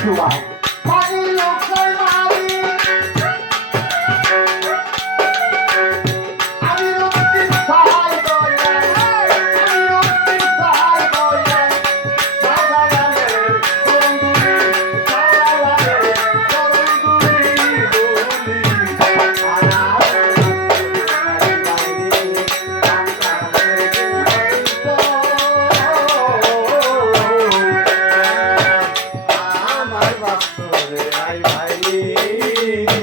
to. আমি